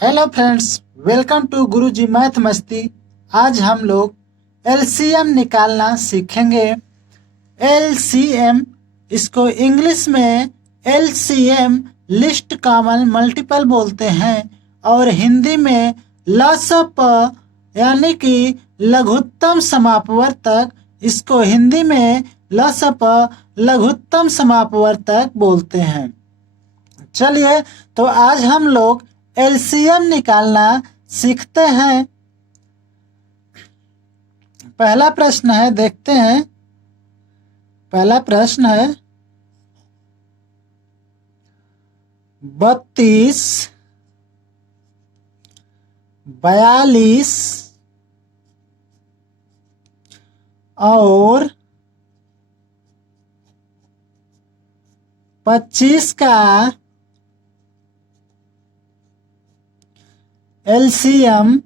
Hello friends, welcome to Guruji math Masti. आज हम लोग एलसीएम निकालना सीखेंगे। एलसीएम, इसको इंग्लिश में एलसीएम लिस्ट कॉमन मल्टीपल बोलते हैं और हिंदी में लसप यानी कि लघुत्तम समापवर्तक, इसको हिंदी में लसप लघुत्तम समापवर्तक बोलते हैं। चलिए तो आज हम लोग एलसीएम निकालना सीखते हैं। पहला प्रश्न है, देखते हैं। पहला प्रश्न है 32, 42 और 25 का एलसीएम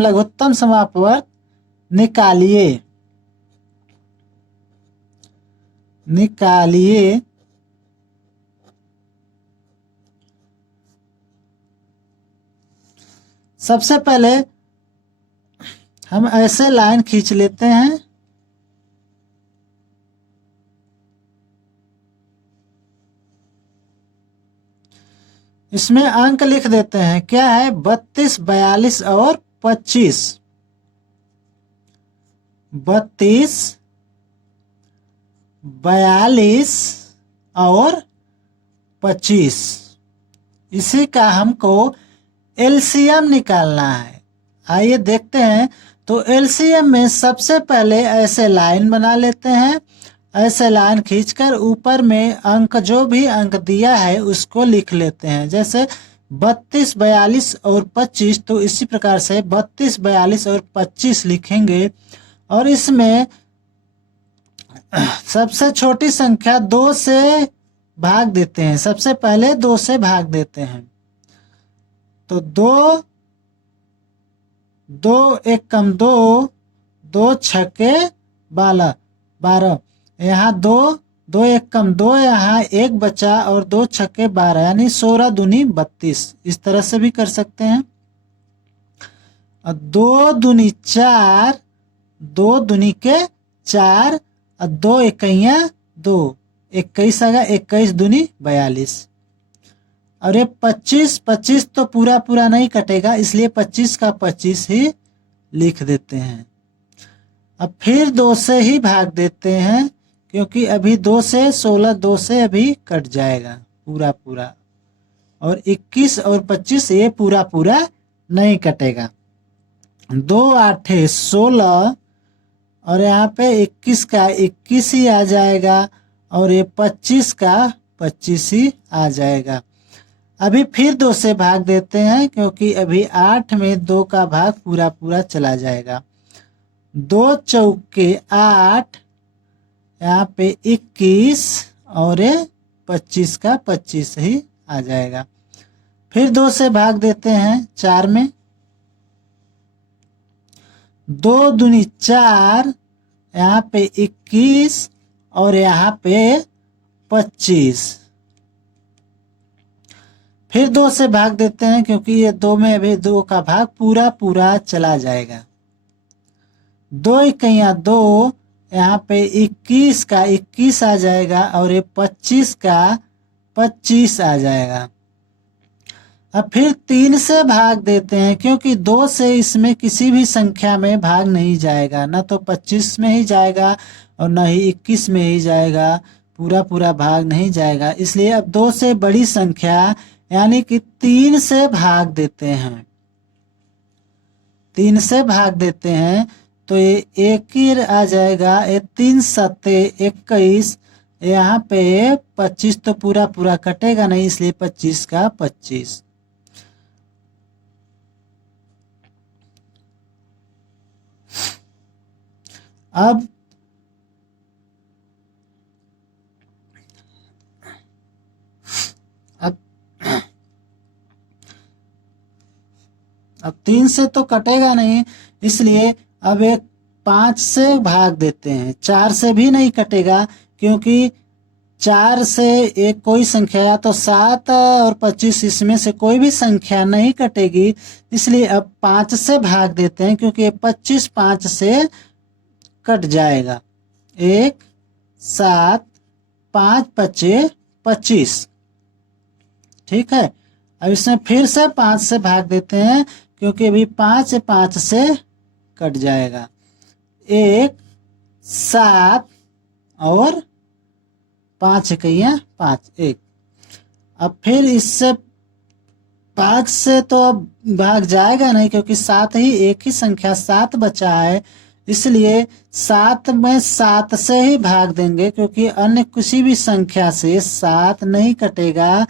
लघुत्तम समापवर्तक निकालिए। सबसे पहले हम ऐसे लाइन खींच लेते हैं। इसमें अंक लिख देते हैं। क्या है? 32, 42 और 25। 32, 42 और 25, इसी का हमको एलसीएम निकालना है। आइए देखते हैं। तो एलसीएम में सबसे पहले ऐसे लाइन बना लेते हैं। ऐसे लाइन खींचकर ऊपर में अंक, जो भी अंक दिया है उसको लिख लेते हैं। जैसे 32, 42 और 25, तो इसी प्रकार से 32, 42 और 25 लिखेंगे। और इसमें सबसे छोटी संख्या 2 से भाग देते हैं। सबसे पहले 2 से भाग देते हैं। तो 2, 2 एक कम 2, 2 छक्के 12। यहाँ 2, 2 एक कम 2, यहाँ 1 बचा और 2 छक्के 12, यानी 16 दूनी 32। इस तरह से भी कर सकते हैं। और 2 दूनी 4, 2 दूनी के 4 और 2 इक्कैया 2, 21 आ गया। 21 दूनी 42। और ये 25, 25 तो पूरा पूरा नहीं कटेगा, इसलिए 25 का 25 ही लिख देते हैं। अब फिर 2 से ही भाग देते हैं, क्योंकि अभी 2 से 16, 2 से अभी कट जाएगा पूरा पूरा। और 21 और 25 ये पूरा पूरा नहीं कटेगा। 2 8 16 और यहाँ पे 21 का 21 ही आ जाएगा और ये 25 का 25 ही आ जाएगा। अभी फिर 2 से भाग देते हैं, क्योंकि अभी 8 में 2 का भाग पूरा पूरा चला जाएगा। 2 चौके 8, यहाँ पे 21 और 25 का 25 ही आ जाएगा। फिर 2 से भाग देते हैं 4 में। 2 दूनी 4, यहाँ पे 21 और यहाँ पे 25। फिर 2 से भाग देते हैं, क्योंकि ये 2 में अभी 2 का भाग पूरा पूरा चला जाएगा। 2 इक्कैया 2, यहाँ पे 21 का 21 आ जाएगा और ये 25 का 25 आ जाएगा। अब फिर 3 से भाग देते हैं, क्योंकि 2 से इसमें किसी भी संख्या में भाग नहीं जाएगा। ना तो 25 में ही जाएगा और न ही 21 में ही जाएगा। पूरा पूरा भाग नहीं जाएगा, इसलिए अब 2 से बड़ी संख्या यानी कि 3 से भाग देते हैं। 3 से भाग देते हैं तो ये 1 ही आ जाएगा। ये 3 सत्ते 21, यहाँ पे 25 तो पूरा पूरा कटेगा नहीं, इसलिए 25 का 25। अब अब 3 से तो कटेगा नहीं, इसलिए अब एक 5 से भाग देते हैं। 4 से भी नहीं कटेगा, क्योंकि 4 से एक कोई संख्या, या तो 7 और 25, इसमें से कोई भी संख्या नहीं कटेगी, इसलिए अब 5 से भाग देते हैं, क्योंकि ये 25 5 से कट जाएगा। 1 7 5 5 25, ठीक है। अब इसमें फिर से 5 से भाग देते हैं, क्योंकि अभी 5 से कट जाएगा। 1 7 और 5 इकैया 5 1। अब फिर इससे 5 से तो अब भाग जाएगा नहीं, क्योंकि 7 ही एक ही संख्या 7 बचा है, इसलिए 7 में 7 से ही भाग देंगे, क्योंकि अन्य किसी भी संख्या से 7 नहीं कटेगा,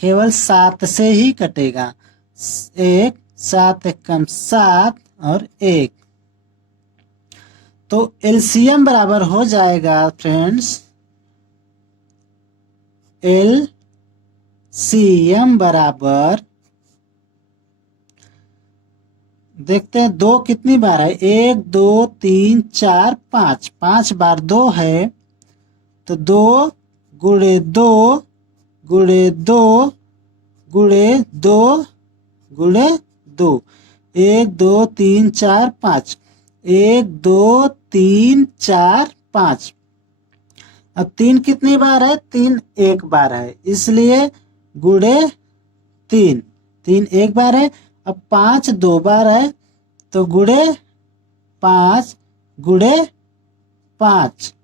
केवल 7 से ही कटेगा। 1 7 एकम 7 और 1, तो एलसीएम बराबर हो जाएगा फ्रेंड्स, एलसीएम बराबर, देखते हैं 2 कितनी बार है, 1 2 3 4 5, 5 बार 2 है, तो 2 गुणे 2 गुणे 2 गुणे 2 गुणे 2, 1 2 3 4 5, 1 2 3 4 5। अब 3 कितनी बार है, 3 एक बार है, इसलिए गुणे 3, 3 एक बार है। अब 5 2 बार है, तो गुणे 5 गुणे 5,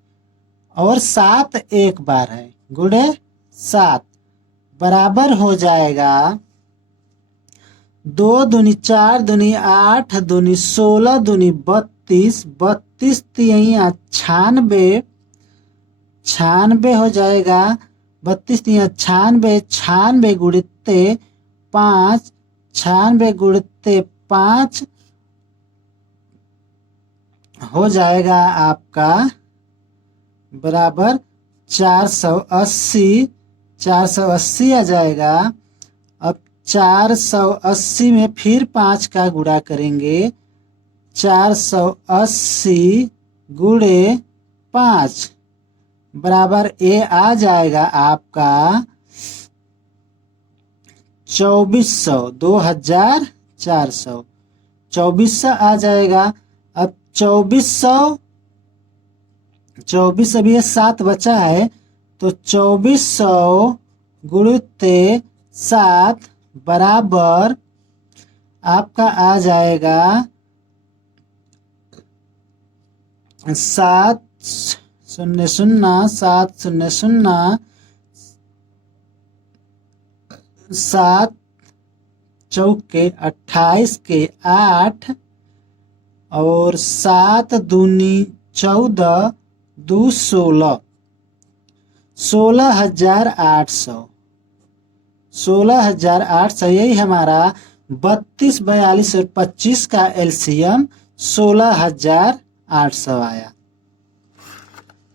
और 7 एक बार है, गुणे 7, बराबर हो जाएगा 2 दूनी 4 दूनी 8 दूनी 16 दूनी 32, 32 तिहैया 96, 96 हो जाएगा। 32 तिहैया 96, 96 गुणिते 5, 96 गुणिते 5 हो जाएगा आपका बराबर 480, 480 आ जाएगा। अब 480 में फिर 5 का गुणा करेंगे, 480 गुणे 5 बराबर ए आ जाएगा आपका 2400, 2400, 2400 आ जाएगा। अब 24 अभी 7 बचा है, तो 2400 गुणिते 7 बराबर आपका आ जाएगा 7 0 0 7 0 0 7 चौके 28 के 8, और 7 दूनी 14 2 16, 16,800, 16,800, यही हमारा 32 42 और 25 का एलसीएम 16,800 आया।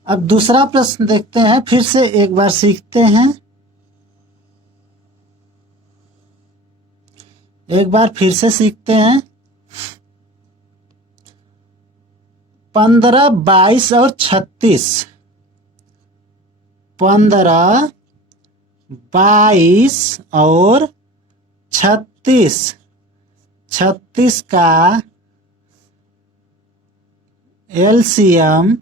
अब दूसरा प्रश्न देखते हैं, फिर से एक बार सीखते हैं, एक बार फिर से सीखते हैं। 15 22 और 36, 15 22 और 36, 36 का एलसीएम,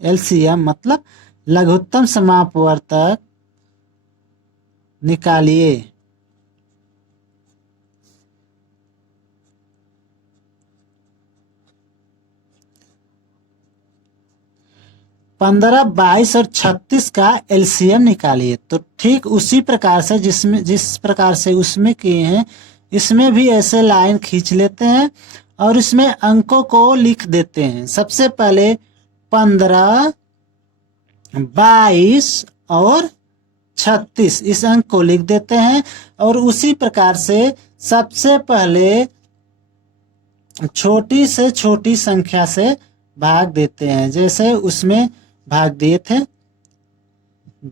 एलसीएम मतलब लघुत्तम समापवर्तक निकालिए। 15 22 और 36 का एलसीएम निकालिए। तो ठीक उसी प्रकार से जिस प्रकार से उसमें किए हैं, इसमें भी ऐसे लाइन खींच लेते हैं और इसमें अंकों को लिख देते हैं। सबसे पहले 15 22 और 36 इस अंक को लिख देते हैं, और उसी प्रकार से सबसे पहले छोटी से छोटी संख्या से भाग देते हैं। जैसे उसमें भाग दिए थे,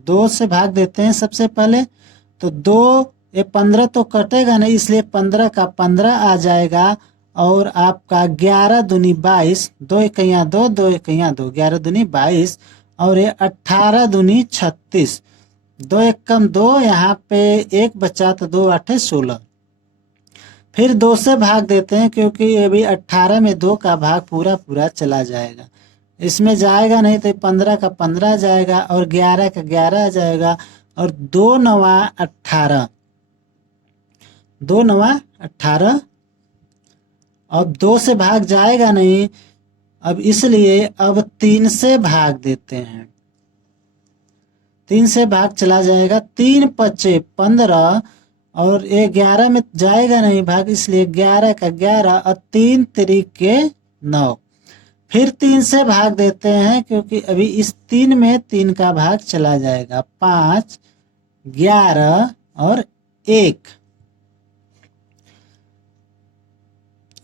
2 से भाग देते हैं सबसे पहले, तो 2 ये 15 तो कटेगा नहीं, इसलिए 15 का 15 आ जाएगा, और आपका 11 दूनी 22, 2 इकैया 2, 2 इकैया 2, 11 दूनी 22, और ये 18 दूनी 36, 2 एकम 2, यहाँ पे 1 बचा तो 2 8 16। फिर 2 से भाग देते हैं क्योंकि ये भी 18 में 2 का भाग पूरा पूरा चला जाएगा, इसमें जाएगा नहीं तो 15 का 15 जाएगा और 11 का 11 जाएगा और 2 9 18, 2 9 18। अब 2 से भाग जाएगा नहीं, अब इसलिए अब 3 से भाग देते हैं, 3 से भाग चला जाएगा, 3 पचे 15 और ये 11 में जाएगा नहीं भाग, इसलिए 11 का 11 और 3 तिरिके 9। फिर 3 से भाग देते हैं क्योंकि अभी इस 3 में 3 का भाग चला जाएगा, 5 11 और 1।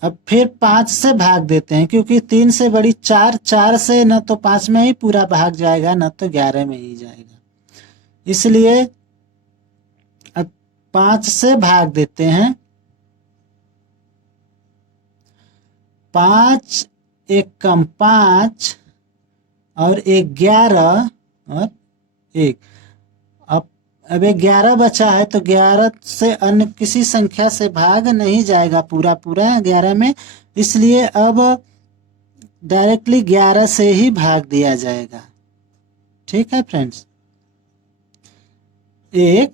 अब फिर 5 से भाग देते हैं क्योंकि 3 से बड़ी 4, 4 से न तो 5 में ही पूरा भाग जाएगा न तो 11 में ही जाएगा, इसलिए अब 5 से भाग देते हैं, 5 1 कम 5 और 1 11 और 1। अब 11 बचा है तो 11 से अन्य किसी संख्या से भाग नहीं जाएगा पूरा पूरा 11 में, इसलिए अब डायरेक्टली 11 से ही भाग दिया जाएगा। ठीक है फ्रेंड्स, 1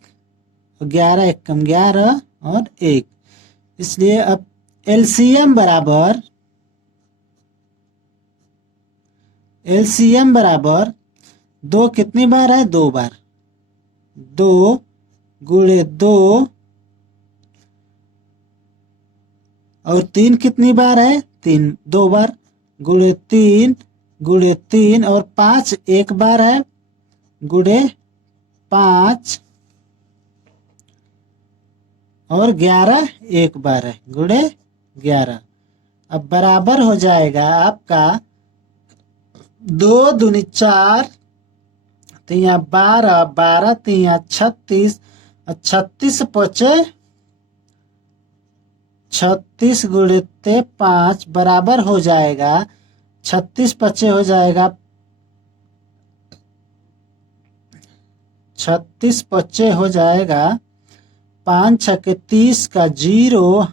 11 1 कम 11 और 1, इसलिए अब एलसीएम बराबर 2 कितनी बार है, 2 बार, 2 गुणे 2 और 3 कितनी बार है, 3 2 बार, गुणे 3 और 5 1 बार है, गुणे 5 और 11 1 बार है, गुणे 11। अब बराबर हो जाएगा आपका 2 दूनी 4 तिया 12, 12 तिया 36 और 36 पचे 36 गुणित 5 बराबर हो जाएगा 36 पचे हो जाएगा 36 पचे हो जाएगा 5 छके 30 का 0,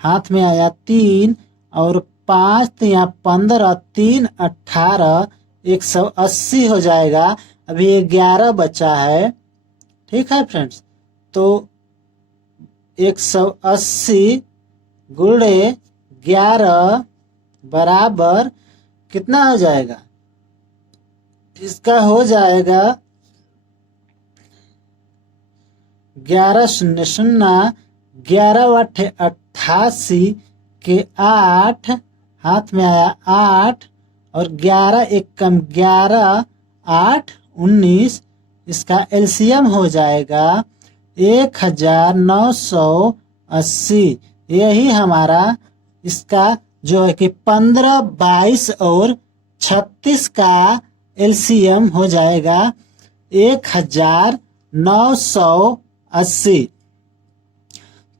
हाथ में आया 3 और 5 तिया 15 3 18, 180 हो जाएगा। अभी 11 बचा है, ठीक है फ्रेंड्स, तो 180 गुणे 11 बराबर कितना हो जाएगा, इसका हो जाएगा 11 शून्य शून्य 11 वाटे 88 के 8, हाथ में आया 8 और 11 एक कम 11 8 19, इसका एलसीएम हो जाएगा 1980। यही हमारा इसका जो है कि 15 22 और 36 का एलसीएम हो जाएगा 1980।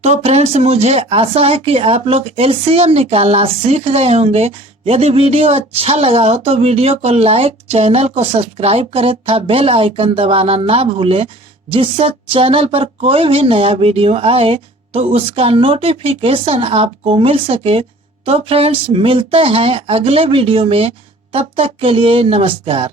तो फ्रेंड्स, मुझे आशा है कि आप लोग एलसीएम निकालना सीख गए होंगे। यदि वीडियो अच्छा लगा हो तो वीडियो को लाइक, चैनल को सब्सक्राइब करें तथा बेल आइकन दबाना ना भूलें, जिससे चैनल पर कोई भी नया वीडियो आए तो उसका नोटिफिकेशन आपको मिल सके। तो फ्रेंड्स, मिलते हैं अगले वीडियो में, तब तक के लिए नमस्कार।